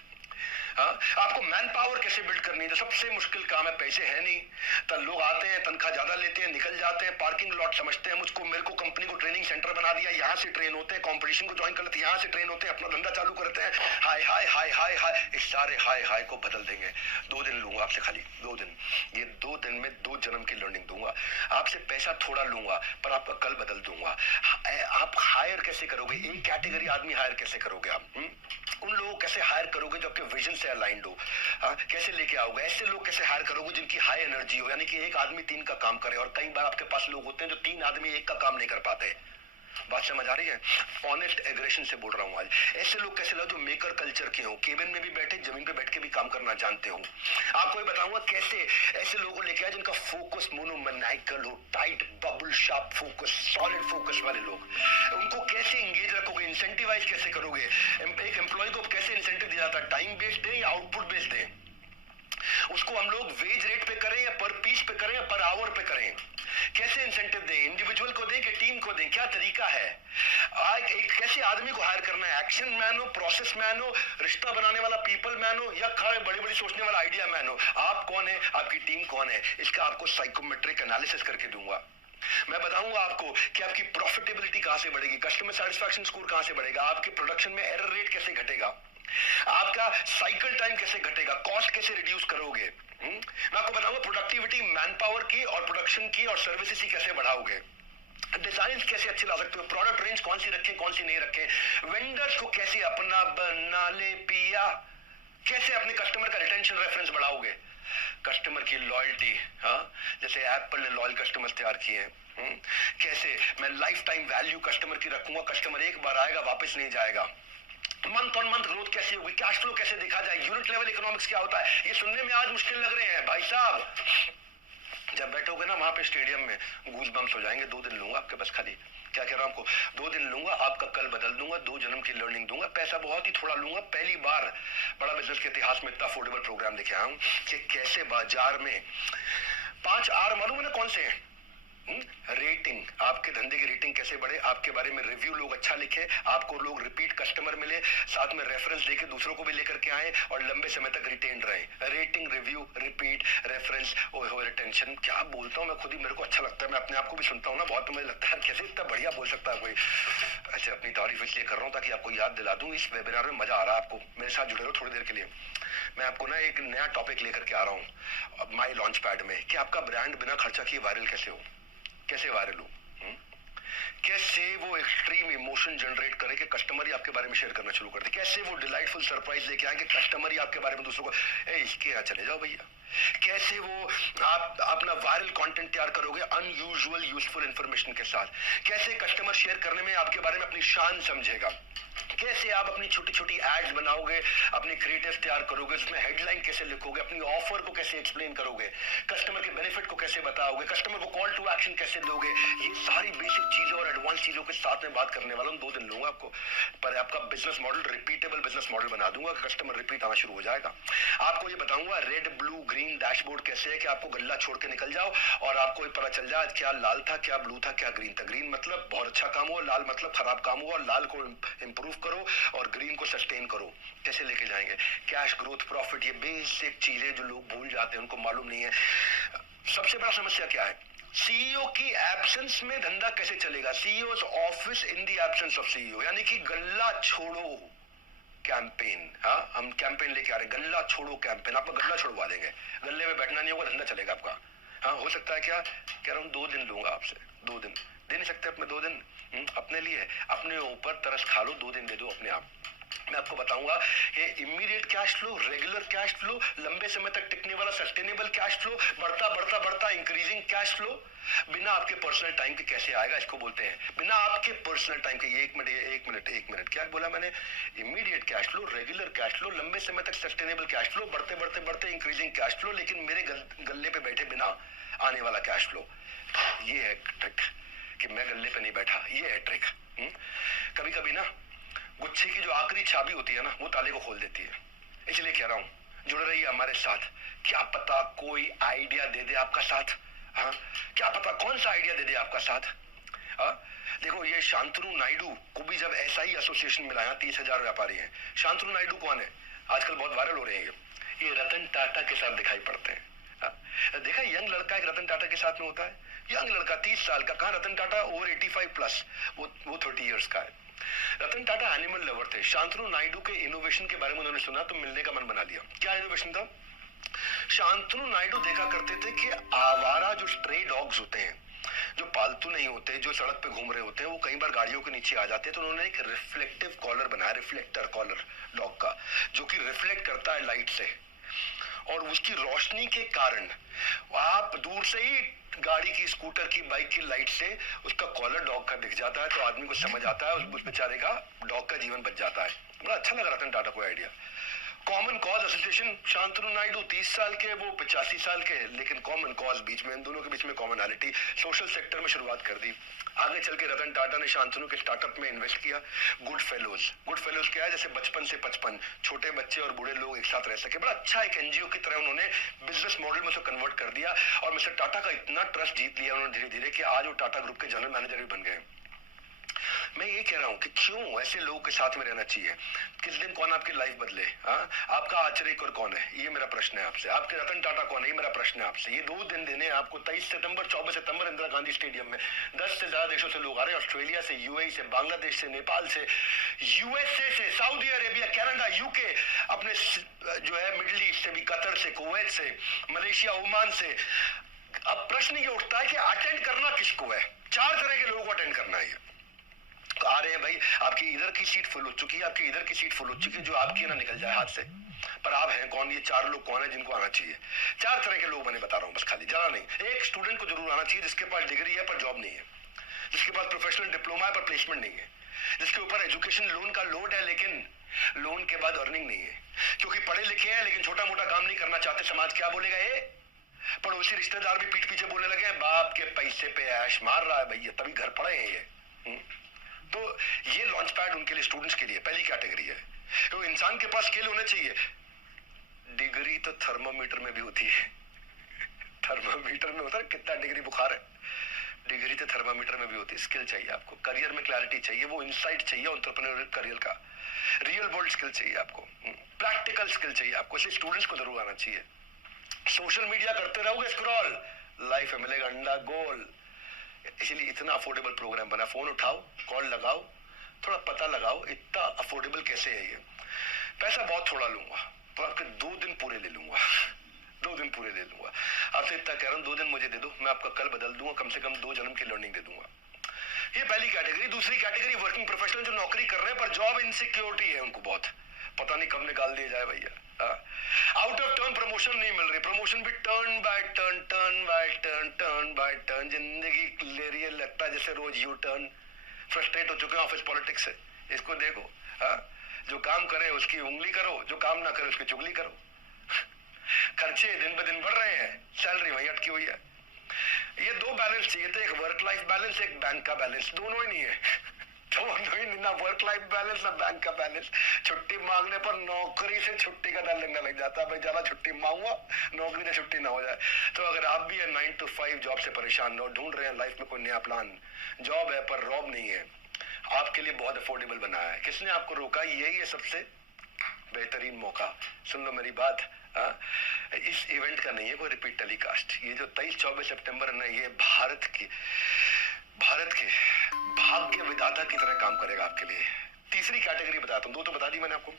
हाँ, आपको मैन पावर कैसे बिल्ड करनी है, तो सबसे मुश्किल काम है। पैसे है नहीं तो लोग आते हैं, तनख्वाह ज्यादा लेते हैं, निकल जाते हैं, पार्किंग लॉट समझते हैं मुझको, मेरे को कंपनी को ट्रेनिंग सेंटर बना दिया, यहाँ से ट्रेन होते हैं, कंपटीशन को ज्वाइन कर लेते हैं, यहाँ से ट्रेन होते हैं, अपना धंधा चालू करते हैं। हाय हाय हाय हाय हाय, इस सारे हाय हाय को बदल देंगे। 2 दिन लूंगा आपसे, खाली 2 दिन। ये 2 दिन में 2 जन्म की लर्निंग दूंगा आपसे। पैसा थोड़ा लूंगा पर आपका कल बदल दूंगा। आप हायर कैसे करोगे, एक कैटेगरी आदमी हायर कैसे करोगे आप? उन लोगों कैसे हायर करोगे जो आपके विजन से अलाइंड हो? कैसे लेके आओगे? ऐसे लोग कैसे हायर करोगे जिनकी हाई एनर्जी हो, यानी कि एक आदमी 3 का काम करे। और कई बार आपके पास लोग होते हैं जो 3 आदमी 1 का काम नहीं कर पाते। बात समझ आ रही है? ऑनेस्ट एग्रेशन से बोल रहा हूँ आज। ऐसे लोग कैसे लोग जो मेकर कल्चर के हो, केबिन में भी बैठे, जमीन पे बैठ के भी काम करना जानते हो। आपको ये बताऊंगा कैसे ऐसे लोगों को लेके आए जिनका फोकस मोनोमैनिकल हो, tight bubble sharp focus, solid focus वाले लोग। उनको कैसे एंगेज रखोगे, इंसेंटिवाइज कैसे करोगे? एक एम्प्लॉय को कैसे इंसेंटिव दिया जाता है, टाइम बेस्ड दें या आउटपुट बेस्ड दें? उसको हम लोग वेज रेट पे करें या पर पीस पे करें या पर आवर पे करें? कैसे इंसेंटिव दें, इंडिविजुअल को दें कि टीम को दें? क्या तरीका है? एक कैसे आदमी को हायर करना है? एक्शन मैन हो, प्रोसेस मैन हो, रिश्ता बनाने वाला पीपल मैन हो, या खड़े बड़ी बड़ी सोचने वाला आइडिया मैन हो? आप कौन है, आपकी टीम कौन है? इसका आपको साइकोमेट्रिक एनालिसिस करके दूंगा। मैं बताऊंगा आपको कि आपकी प्रॉफिटेबिलिटी कहां से बढ़ेगी, कस्टमर सेटिस्फैक्शन स्कोर कहां से बढ़ेगा, आपके प्रोडक्शन में एरर रेट कैसे घटेगा, आपका साइकिल टाइम कैसे घटेगा, कॉस्ट कैसे रिड्यूस करोगे। मैं आपको बताऊंगा प्रोडक्टिविटी मैन पावर की और प्रोडक्शन की और सर्विसेज की कैसे बढ़ाओगे, डिजाइन कैसे अच्छे ला सकते हो, प्रोडक्ट रेंज कौन सी रखें कौन सी नहीं रखें, वेंडर्स को कैसे अपना बना ले पिया, कैसे अपने कस्टमर का रिटेंशन रेफरेंस बढ़ाओगे, कस्टमर की लॉयल्टी, हाँ जैसे एप्पल ने लॉयल कस्टमर्स तैयार किए हैं, कैसे मैं लाइफ टाइम वैल्यू कस्टमर की रखूंगा, कस्टमर एक बार आएगा वापस नहीं जाएगा। मंथ ऑन मंथ ग्रोथ कैसे होगी, कैश फ्लो कैसे देखा जाए, यूनिट लेवल इकोनॉमिक्स क्या होता है। ये सुनने में आज मुश्किल लग रहे हैं भाई साहब, जब बैठोगे ना वहां पे स्टेडियम में गूज बम्स हो जाएंगे। 2 दिन लूंगा आपके बस, खाली क्या कह रहा हूं आपको, 2 दिन लूंगा, आपका कल बदल दूंगा, 2 जन्म की लर्निंग दूंगा। पैसा बहुत ही थोड़ा लूंगा। पहली बार बड़ा बिजनेस के इतिहास में इतना अफोर्डेबल प्रोग्राम लेके आया हूं कि कैसे बाजार में 5 आर मालूम है ना कौन से हैं? रेटिंग, आपके धंधे की रेटिंग कैसे बढ़े, आपके बारे में रिव्यू लोग अच्छा लिखे, आपको लोग रिपीट कस्टमर मिले, साथ में रेफरेंस देके दूसरों को भी लेकर के आए और लंबे समय तक रिटेन रहे। Rating, review, repeat, reference, retention. क्या बोलता हूँ मैं, खुद ही मेरे को अच्छा लगता है, मैं अपने आप को भी सुनता हूँ ना बहुत, तो मुझे लगता है कैसे इतना बढ़िया बोल सकता है कोई। अच्छा, अपनी तारीफ इसलिए कर रहा हूँ ताकि आपको याद दिला दूं, इस वेबिनार में मजा आ रहा है आपको, मेरे साथ जुड़े रहो थोड़ी देर के लिए। मैं आपको ना एक नया टॉपिक लेकर के आ रहा हूँ माई लॉन्च पैड में, कि आपका ब्रांड बिना खर्चा किए वायरल कैसे हो, कैसे वायरल हो, कैसे वो एक्सट्रीम इमोशन जनरेट करे कि कस्टमर ही आपके बारे में शेयर करना शुरू कर दे, कैसे वो डिलाइटफुल सरप्राइज लेके आए कि कस्टमर ही आपके बारे में दूसरों को इसके यहाँ चले जाओ भैया, कैसे वो आप अपना वायरल कंटेंट तैयार करोगे अनयूजुअल यूजफुल इंफॉर्मेशन के साथ, कैसे कस्टमर शेयर करने में आपके बारे में अपनी शान समझेगा, कैसे आप अपनी छोटी छोटी एड्स बनाओगे, अपनी क्रिएटिव तैयार करोगे, उसमें हेडलाइन कैसे लिखोगे, अपनी ऑफर को कैसे एक्सप्लेन करोगे, कस्टमर के बेनिफिट को कैसे बताओगे, कस्टमर को कॉल टू एक्शन कैसे दोगे। ये सारी बेसिक चीजों और एडवांस चीजों के साथ में बात करने वाला हूं। 2 दिन लूंगा आपको, पर आपका business model repeatable business model बना दूंगा, कस्टमर रिपीट आना शुरू हो जाएगा। आपको ये बताऊंगा रेड ब्लू ग्रीन डैशबोर्ड कैसे है कि आपको गल्ला छोड़ के निकल जाओ और आपको पता चल जाए क्या लाल था, क्या ब्लू था, क्या ग्रीन था। ग्रीन मतलब बहुत अच्छा काम हुआ, लाल मतलब खराब काम हुआ, लाल को इंप्रूव करो और ग्रीन को सस्टेन करो। कैसे लेके जाएंगे, कैश ग्रोथ प्रॉफिट, ये बेसिक चीजें जो लोग भूल जाते हैं, उनको मालूम नहीं है। सबसे बड़ा समस्या क्या है, सीईओ की एब्सेंस में धंधा कैसे चलेगा, CEO office in the absence of CEO, यानी कि गल्ला छोड़ो कैंपेन। हाँ, हम कैंपेन लेके आ रहे हैं, गल्ला छोड़ो कैंपेन। आपका गल्ला छोड़वा देंगे, गल्ले में बैठना नहीं होगा, धंधा चलेगा आपका। हाँ, हो सकता है क्या, कह रहा हूँ 2 दिन लूंगा आपसे, 2 दिन दे नहीं सकते अपने 2 दिन अपने लिए, अपने ऊपर तरस खा लो, 2 दिन दे दो अपने आप। मैं आपको बताऊंगा कि immediate cash flow, regular cash flow, लंबे समय तक टिकने वाला सस्टेनेबल कैश फ्लो, बढ़ता बढ़ता बढ़ता इंक्रीजिंग कैश फ्लो, बिना आपके पर्सनल टाइम के कैसे आएगा, इसको बोलते हैं बिना आपके पर्सनल टाइम के। एक मिनट क्या बोला मैंने, immediate cash flow, regular cash flow, लंबे समय तक सस्टेनेबल कैश फ्लो, बढ़ते बढ़ते बढ़ते इंक्रीजिंग कैश फ्लो, लेकिन मेरे गल्ले पे बैठे बिना आने वाला कैश फ्लो। ये है ट्रिक कि मैं गल्ले पे नहीं बैठा, ये है ट्रिक। कभी कभी ना गुच्छे की जो आखिरी चाबी होती है ना, वो ताले को खोल देती है। इसलिए कह रहा हूं जुड़ रही है हमारे साथ, क्या पता कोई आइडिया दे दे आपका साथ। हाँ, क्या पता कौन सा आइडिया दे दे आपका साथ। हाँ, देखो ये शांतनु नायडू को भी जब ऐसा ही एसोसिएशन मिला, 30,000 व्यापारी हैं। शांतनु नायडू कौन है, आजकल बहुत वायरल हो रहे हैं ये रतन टाटा के साथ दिखाई पड़ते हैं। देखा यंग लड़का एक रतन टाटा के साथ में होता है, यंग लड़का 30 साल का, कहाँ रतन टाटा ओवर 85 प्लस, वो 30 इयर्स का है। रतन टाटा एनिमल लवर थे। शांतनु नायडू के इनोवेशन के बारे में उन्होंने सुना तो मिलने का मन बना लिया। क्या इनोवेशन था? शांतनु नायडू देखा करते थे कि आवारा जो स्ट्रे डॉग्स होते हैं, जो पालतू नहीं होते, जो सड़क पे घूम रहे होते हैं, वो कई बार गाड़ियों के नीचे आ जाते हैं, तो उन्होंने एक रिफ्लेक्टिव कॉलर बनाया, रिफ्लेक्टर कॉलर डॉग का, जो कि रिफ्लेक्ट करता है लाइट से, और उसकी रोशनी के कारण आप दूर से ही गाड़ी की, स्कूटर की, बाइक की लाइट से उसका कॉलर डॉग का दिख जाता है, तो आदमी को समझ आता है उस बेचारे का डॉग का जीवन बच जाता है। बड़ा अच्छा लगा रतन टाटा को idea. Common cause association, Shantanu Naidu 30 साल के, वो 85 साल के, लेकिन कॉमन कॉज बीच में, इन दोनों के बीच में कॉमनैलिटी, सोशल सेक्टर में शुरुआत कर दी। आगे चल के रतन टाटा ने शांतनु के स्टार्टअप में इन्वेस्ट किया, गुड फेलोज। गुड फेलोज क्या है? जैसे बचपन से 55 छोटे बच्चे और बूढ़े लोग एक साथ रह सके। बड़ा अच्छा एक एनजीओ की तरह उन्होंने बिजनेस मॉडल में उसको कन्वर्ट कर दिया, और मिस्टर टाटा का इतना ट्रस्ट जीत लिया उन्होंने धीरे धीरे कि आज वो टाटा ग्रुप के जनरल मैनेजर भी बन गए। मैं ये कह रहा हूं कि क्यों ऐसे लोगों के साथ में रहना चाहिए। किस दिन कौन आपकी लाइफ बदले। आपका आचर्यकर कौन है, ये मेरा प्रश्न है आपसे। आपके रतन टाटा कौन है, ये मेरा प्रश्न है आपसे। ये 2 दिन देने आपको 23 सितंबर 24 सितंबर इंदिरा गांधी स्टेडियम में 10 से ज्यादा देशों से लोग आ रहे हैं, ऑस्ट्रेलिया से, यूएई से, बांग्लादेश से, नेपाल से, यूएसए से, सऊदी अरेबिया, कनाडा, यूके, अपने जो है मिडिल ईस्ट से भी, कतर से, कुवैत से, मलेशिया, ओमान से। अब प्रश्न ये उठता है कि अटेंड करना किसको है। 4 तरह के लोगों को अटेंड करना है। आ रहे हैं भाई, आपकी इधर की सीट फुल हो चुकी है, आपकी इधर की सीट फुल हो चुकी है, जो आपकी ना निकल जाए हाथ से। पर आप हैं कौन? ये 4 लोग कौन है जिनको आना चाहिए? 4 तरह के लोग मैंने बता रहा हूं, बस खाली ज्यादा नहीं। एक स्टूडेंट को जरूर आना चाहिए जिसके पास डिग्री है पर जॉब नहीं है, जिसके पास प्रोफेशनल डिप्लोमा है पर प्लेसमेंट नहीं है, जिसके ऊपर एजुकेशन लोन का लोड है लेकिन लोन के बाद अर्निंग नहीं है, क्योंकि पढ़े लिखे हैं लेकिन छोटा मोटा काम नहीं करना चाहते। समाज क्या बोलेगा? ये पड़ोसी रिश्तेदार भी पीठ पीछे बोलने लगे, बाप के पैसे पे ऐश मार रहा है भैया, तभी घर पड़े हैं ये। तो ये लॉन्च पैड उनके लिए, स्टूडेंट्स के लिए पहली कैटेगरी है। तो इंसान के पास स्किल होने चाहिए। डिग्री तो थर्मोमीटर में भी होती है। थर्मोमीटर में होता है कितना डिग्री बुखार है, डिग्री तो थर्मोमीटर में भी होती है। स्किल चाहिए आपको, करियर में क्लैरिटी चाहिए, वो इनसाइट चाहिए एंटरप्रेन्योरियल करियर का, रियल वर्ल्ड स्किल चाहिए आपको, प्रैक्टिकल स्किल चाहिए आपको। इसलिए स्टूडेंट्स को जरूर आना चाहिए। सोशल मीडिया करते रहोगे स्क्रॉल, लाइफ में मिलेगा अंडा गोल। इसलिए इतना अफोर्डेबल प्रोग्राम बना। फोन उठाओ, कॉल लगाओ, थोड़ा पता लगाओ इतना अफोर्डेबल कैसे है ये। पैसा बहुत थोड़ा लूंगा तो आपके 2 दिन पूरे ले लूंगा, 2 दिन पूरे ले लूंगा आपसे। इतना कह रहा हूं 2 दिन मुझे दे दो, मैं आपका कल बदल दूंगा, कम से कम 2 जन्म की लर्निंग दे दूंगा। ये पहली कैटेगरी। दूसरी कैटेगरी वर्किंग प्रोफेशनल, जो नौकरी कर रहे हैं पर जॉब इनसिक्योरिटी है उनको बहुत, पता नहीं कब निकाल दिया जाए भैया। आउट ऑफ टर्न प्रमोशन नहीं मिल रही, प्रमोशन भी turn by turn, turn by turn, turn by turn. जिंदगी ले रही है, लगता है जैसे रोज यू टर्न। फ्रस्ट्रेट हो चुके हैं ऑफिस पॉलिटिक्स से। इसको देखो, जो काम करे उसकी उंगली करो, जो काम ना करे उसकी चुगली करो। खर्चे दिन ब दिन बढ़ रहे हैं, सैलरी वही अटकी हुई है। ये 2 बैलेंस चाहिए थे, एक वर्क लाइफ बैलेंस, एक बैंक का बैलेंस। दोनों ही नहीं है, दोनों ही नहीं, ना वर्क लाइफ बैलेंस ना बैंक का बैलेंस। छुट्टी मांगने पर नौकरी से छुट्टी का डर लगने लग जाता है, भाई ज्यादा छुट्टी मांगूंगा नौकरी से छुट्टी ना हो जाए। तो अगर आप भी 9 to 5 जॉब से परेशान हो, ढूंढ रहे हैं लाइफ में कोई नया प्लान, जॉब है पर रॉब नहीं है, आपके लिए बहुत अफोर्डेबल बनाया है। किसने आपको रोका? यही है सबसे बेहतरीन मौका। सुन लो मेरी बात, इस इवेंट का नहीं है कोई रिपीट टेलीकास्ट। ये जो 23-24 सितंबर है ना, ये भारत के भाग्य विधाता की तरह काम करेगा आपके लिए। तीसरी कैटेगरी बताता हूँ, 2 तो बता दी मैंने आपको,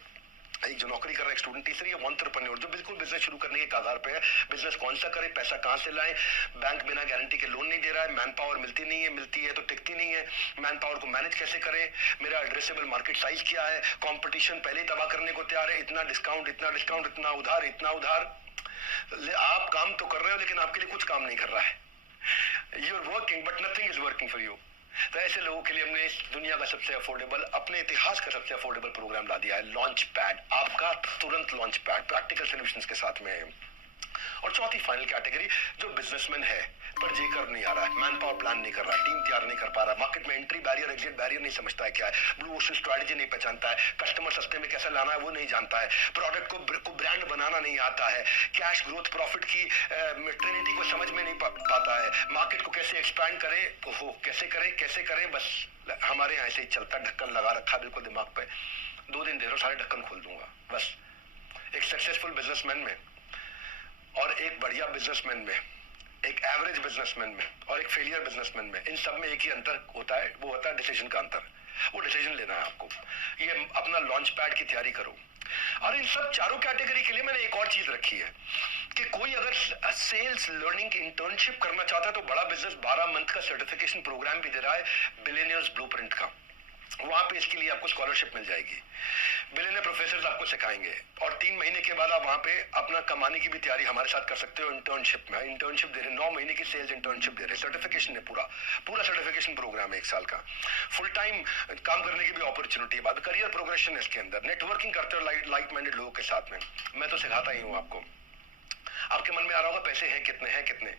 एक जो नौकरी कर रहा है, एक स्टूडेंट। तीसरी है एंटरप्रेन्योर, जो बिल्कुल बिजनेस शुरू करने के कगार पे है। बिजनेस कौन सा करे, पैसा कहां से लाए, बैंक बिना गारंटी के लोन नहीं दे रहा है, मैन पावर मिलती नहीं है, मिलती है तो टिकती नहीं है, मैन पावर को मैनेज कैसे करें, मेरा एड्रेसेबल मार्केट साइज क्या है, कंपटीशन पहले ही तबाह करने को तैयार है, इतना डिस्काउंट, इतना डिस्काउंट, इतना उधार, इतना उधार। आप काम तो कर रहे हो लेकिन आपके लिए कुछ काम नहीं कर रहा है। You are working but nothing is working for you. तो ऐसे लोगों के लिए हमने इस दुनिया का सबसे अफोर्डेबल, अपने इतिहास का सबसे अफोर्डेबल प्रोग्राम ला दिया है, लॉन्च पैड। आपका तुरंत लॉन्च पैड प्रैक्टिकल सॉल्यूशंस के साथ में है। और चौथी फाइनल कैटेगरी, जो बिजनेसमैन है पर जेकर नहीं आ रहा है, मैन पावर प्लान नहीं कर रहा है, टीम तैयार नहीं कर पा रहा, मार्केट में एंट्री बैरियर, एग्जिट बैरियर नहीं समझता है क्या है, ब्लू ओशन स्ट्रेटजी नहीं पहचानता है, कस्टमर सस्ते में कैसे लाना है वो नहीं जानता है, प्रोडक्ट को ब्रांड बनाना नहीं आता है, कैश ग्रोथ प्रॉफिट की ट्रिनिटी को समझ में नहीं पाता है, मार्केट को कैसे एक्सपैंड करे, कैसे करे। बस हमारे यहाँ ऐसे ही चलता, ढक्कन लगा रखा बिल्कुल दिमाग पे। 2 दिन दे दो, सारे ढक्कन खोल दूंगा, बस सक्सेसफुल बिजनेसमैन में और एक बढ़िया बिजनेसमैन में, एक एवरेज बिजनेसमैन में और एक फेलियर बिजनेसमैन में, इन सब में एक ही अंतर होता है, वो होता है डिसीजन का अंतर। वो डिसीजन लेना है आपको। ये अपना लॉन्च पैड की तैयारी करो। और इन सब चारों कैटेगरी के लिए मैंने एक और चीज रखी है कि कोई अगर सेल्स लर्निंग इंटर्नशिप करना चाहता है तो बड़ा बिजनेस 12 मंथ का सर्टिफिकेशन प्रोग्राम भी दे रहा है, बिलियनियर्स ब्लूप्रिंट का। वहां पे इसके लिए आपको स्कॉलरशिप मिल जाएगी। बिलियनियर प्रोफेसर्स आपको सिखाएंगे और 3 महीने के बाद आप वहां पे अपना कमाने की भी तैयारी हमारे साथ कर सकते हो। इंटर्नशिप में इंटर्नशिप दे रहे हैं, 9 महीने की सेल्स इंटर्नशिप दे रहे हैं, सर्टिफिकेशन है, पूरा सर्टिफिकेशन प्रोग्राम है 1 साल का। फुल टाइम काम करने की भी अपॉर्चुनिटी है, बाद करियर प्रोग्रेशन है इसके अंदर। नेटवर्किंग करते हो लाइक माइंडेड लोगों के साथ में, मैं तो सिखाता ही हूँ आपको। आपके मन में आ रहा होगा पैसे हैं कितने,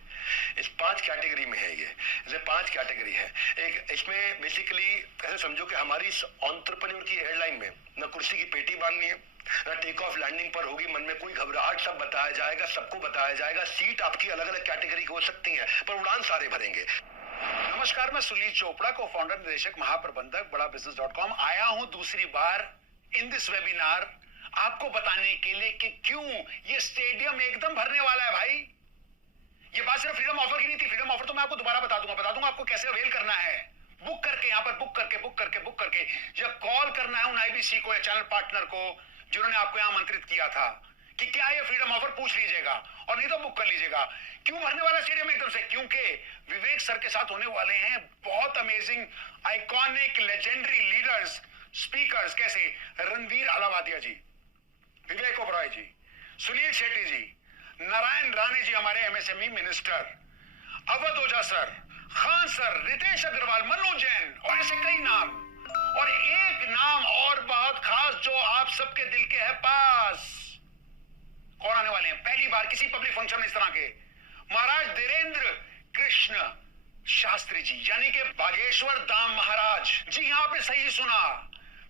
इस 5 कैटेगरी में है। ये 5 कैटेगरी है। एक इसमें बेसिकली ऐसे समझो कि हमारी इस एंटरप्रेन्योर की एयरलाइन में ना कुर्सी की पेटी बांधनी है, ना टेक ऑफ लैंडिंग पर होगी मन में कोई घबराहट, सब बताया जाएगा, सबको बताया जाएगा। सीट आपकी अलग अलग कैटेगरी की हो सकती है पर उड़ान सारे भरेंगे। नमस्कार, मैं सुनील चोपड़ा को फाउंडर निदेशक महाप्रबंधक बड़ा बिजनेस.com आया हूं दूसरी बार इन दिस वेबिनार आपको बताने के लिए कि क्यों ये स्टेडियम एकदम भरने वाला है। भाई ये बात सिर्फ फ्रीडम ऑफर की नहीं थी। फ्रीडम ऑफर तो मैं आपको दोबारा बता दूंगा आपको कैसे अवेल करना है। बुक करके यहाँ पर बुक करके जब कॉल करना है उन आईबीसी को या चैनल पार्टनर को जिन्होंने आपको यहाँ आमंत्रित किया था कि क्या ये फ्रीडम ऑफर, पूछ लीजिएगा और नहीं तो बुक कर लीजिएगा। क्यों भरने वाला स्टेडियम एकदम से? क्योंकि विवेक सर के साथ होने वाले हैं बहुत amazing iconic legendary leaders, speakers. कैसे? रणवीर अलावादिया जी, विवेक ओबरॉय जी, सुनील शेट्टी जी, नारायण राणे जी हमारे एमएसएमई मिनिस्टर, अवध ओझा सर, खान सर, रितेश अग्रवाल, मनु जैन और ऐसे कई नाम। और एक नाम और बहुत खास जो आप सबके दिल के है पास। कौन आने वाले हैं पहली बार किसी पब्लिक फंक्शन में इस तरह के? महाराज धीरेन्द्र कृष्ण शास्त्री जी, यानी कि बागेश्वर धाम महाराज जी। यहां पे सही सुना,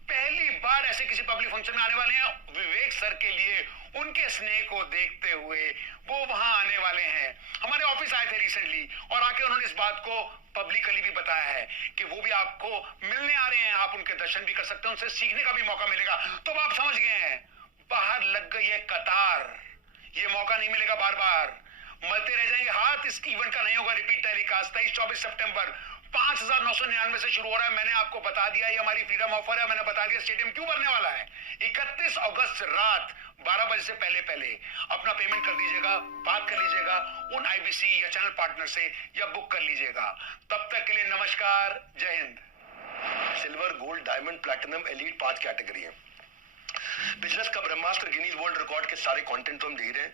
पहली बार ऐसे किसी पब्लिक फंक्शन में आने वाले हैं। विवेक सर के लिए उनके स्नेह को देखते हुए वो वहां आने वाले हैं। हमारे ऑफिस आए थे रिसेंटली और आके उन्होंने इस बात को पब्लिकली भी बताया है कि वो भी आपको मिलने आ रहे हैं। आप उनके दर्शन भी कर सकते हैं, उनसे सीखने का भी मौका मिलेगा। तो आप समझ गए हैं, बाहर लग गई है कतार। ये मौका नहीं मिलेगा बार बार, मलते रह जाएंगे हाथ। इस इवेंट का नहीं होगा रिपीट टेलीकास्ट। 23-24 सितंबर 5,999 से शुरू हो रहा है। मैंने आपको बता दिया ये हमारी फ्रीडम ऑफर है। मैंने बता दिया स्टेडियम क्यों भरने वाला है। 31 अगस्त रात 12 बजे से पहले अपना पेमेंट कर दीजिएगा, बात कर लीजिएगा उन आईबीसी या चैनल पार्टनर से या बुक कर लीजिएगा। तब तक के लिए नमस्कार, जय Hind. Silver, gold, diamond, platinum, elite 5 category है। बिजनेस का ब्रह्मास्त्र, गिनीज वर्ल्ड रिकॉर्ड के सारे कंटेंट तो हम दे रहे हैं।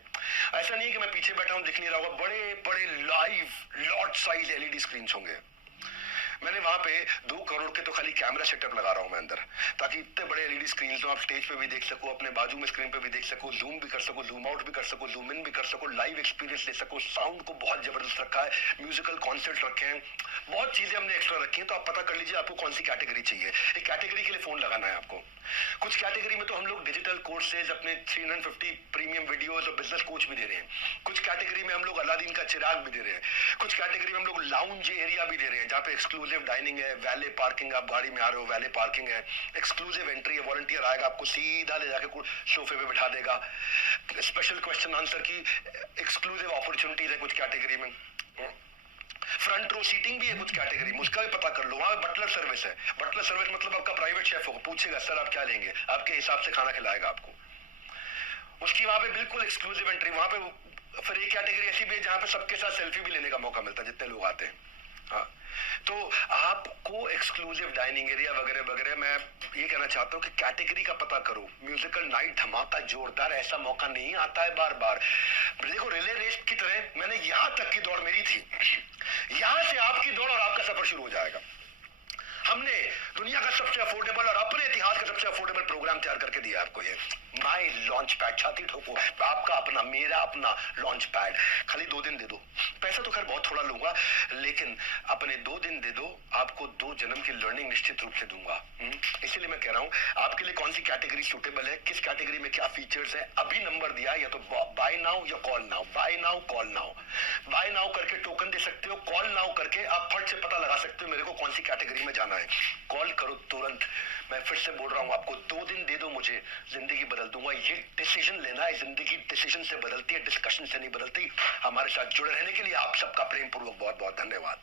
ऐसा नहीं है कि मैं पीछे बैठा हूं दिख नहीं रहा होगा, बड़े बड़े live lot size LED screen होंगे। मैंने वहां पे 2 करोड़ के तो खाली कैमरा सेटअप लगा रहा हूं मैं अंदर, ताकि इतने बड़े एलईडी स्क्रीन तो आप स्टेज पे भी देख सको, अपने बाजू में स्क्रीन पे भी देख सको, जूम भी कर सको, जूम आउट भी कर सको, जूम इन भी कर सको, लाइव एक्सपीरियंस ले सको। साउंड को बहुत जबरदस्त रखा है, म्यूजिकल कॉन्सर्ट रखे हैं, बहुत चीजें हमने एक्स्ट्रा रखी हैं। तो आप पता कर लीजिए आपको कौन सी कैटेगरी चाहिए। एक कैटेगरी के लिए फोन लगाना है आपको। कुछ कैटेगरी में तो हम लोग डिजिटल कोर्सेज अपने 350 प्रीमियम वीडियोस और बिजनेस कोच भी दे रहे हैं। कुछ कैटेगरी में हम लोग अलादीन का चिराग भी दे रहे हैं। कुछ कैटेगरी में हम लोग लाउंज एरिया भी दे रहे हैं जहाँ पे एक्सक्लूसिव डाइनिंग है, वैले पार्किंग, आप गाड़ी में आ रहे हो वैले पार्किंग है, एक्सक्लूसिव एंट्री है, वॉलंटियर आएगा आपको सीधा ले जाके सोफे पे बिठा देगा, स्पेशल क्वेश्चन आंसर की एक्सक्लूसिव अपॉर्चुनिटीज है कुछ कैटेगरी में, फ्रंट रो सीटिंग भी है कुछ कैटेगरी में, उसका भी पता कर लो। वहां बटलर सर्विस है। बटलर सर्विस मतलब आपका प्राइवेट शेफ होगा, पूछेगा सर आप क्या लेंगे, आपके हिसाब से खाना खिलाएगा आपको। उसकी वहां पे बिल्कुल एक्सक्लूसिव एंट्री। वहां पे फिर एक कैटेगरी ऐसी भी है जहां पे सबके साथ सेल्फी भी लेने का मौका मिलता है जितने लोग आते हैं। हाँ, तो आपको एक्सक्लूसिव डाइनिंग एरिया वगैरह वगैरह। मैं ये कहना चाहता हूँ कि कैटेगरी का पता करो। म्यूजिकल नाइट धमाका जोरदार, ऐसा मौका नहीं आता है बार बार। देखो रिले रेस की तरह मैंने यहां तक की दौड़ मेरी थी, यहां से आपकी दौड़ और आपका सफर शुरू हो जाएगा। हमने दुनिया का सबसे अफोर्डेबल और अपने इतिहास का सबसे अफोर्डेबल प्रोग्राम तैयार करके दिया आपको। ये माई लॉन्च पैड, छाती ठोको, आपका अपना, मेरा अपना लॉन्च पैड। खाली 2 दिन दे दो, पैसा तो खैर बहुत थोड़ा लूंगा, लेकिन अपने 2 दिन दे दो, आपको 2 जन्म की लर्निंग निश्चित रूप से दूंगा। इसीलिए मैं कह रहा हूं आपके लिए कौन सी कैटेगरी सूटेबल है, किस कैटेगरी में क्या फीचर्स है। अभी नंबर दिया, या तो बाय नाउ या call now, buy now call now. Buy now करके टोकन दे सकते हो, कॉल नाउ करके आप फट से पता लगा सकते हो मेरे को कौन सी कैटेगरी में जाना है। है, कॉल करो तुरंत। मैं फिर से बोल रहा हूँ आपको, 2 दिन दे दो मुझे, जिंदगी बदल दूंगा। ये डिसीजन लेना है, जिंदगी डिसीजन से बदलती है, डिस्कशन से नहीं बदलती। हमारे साथ जुड़े रहने के लिए आप सबका प्रेम पूर्वक बहुत बहुत धन्यवाद।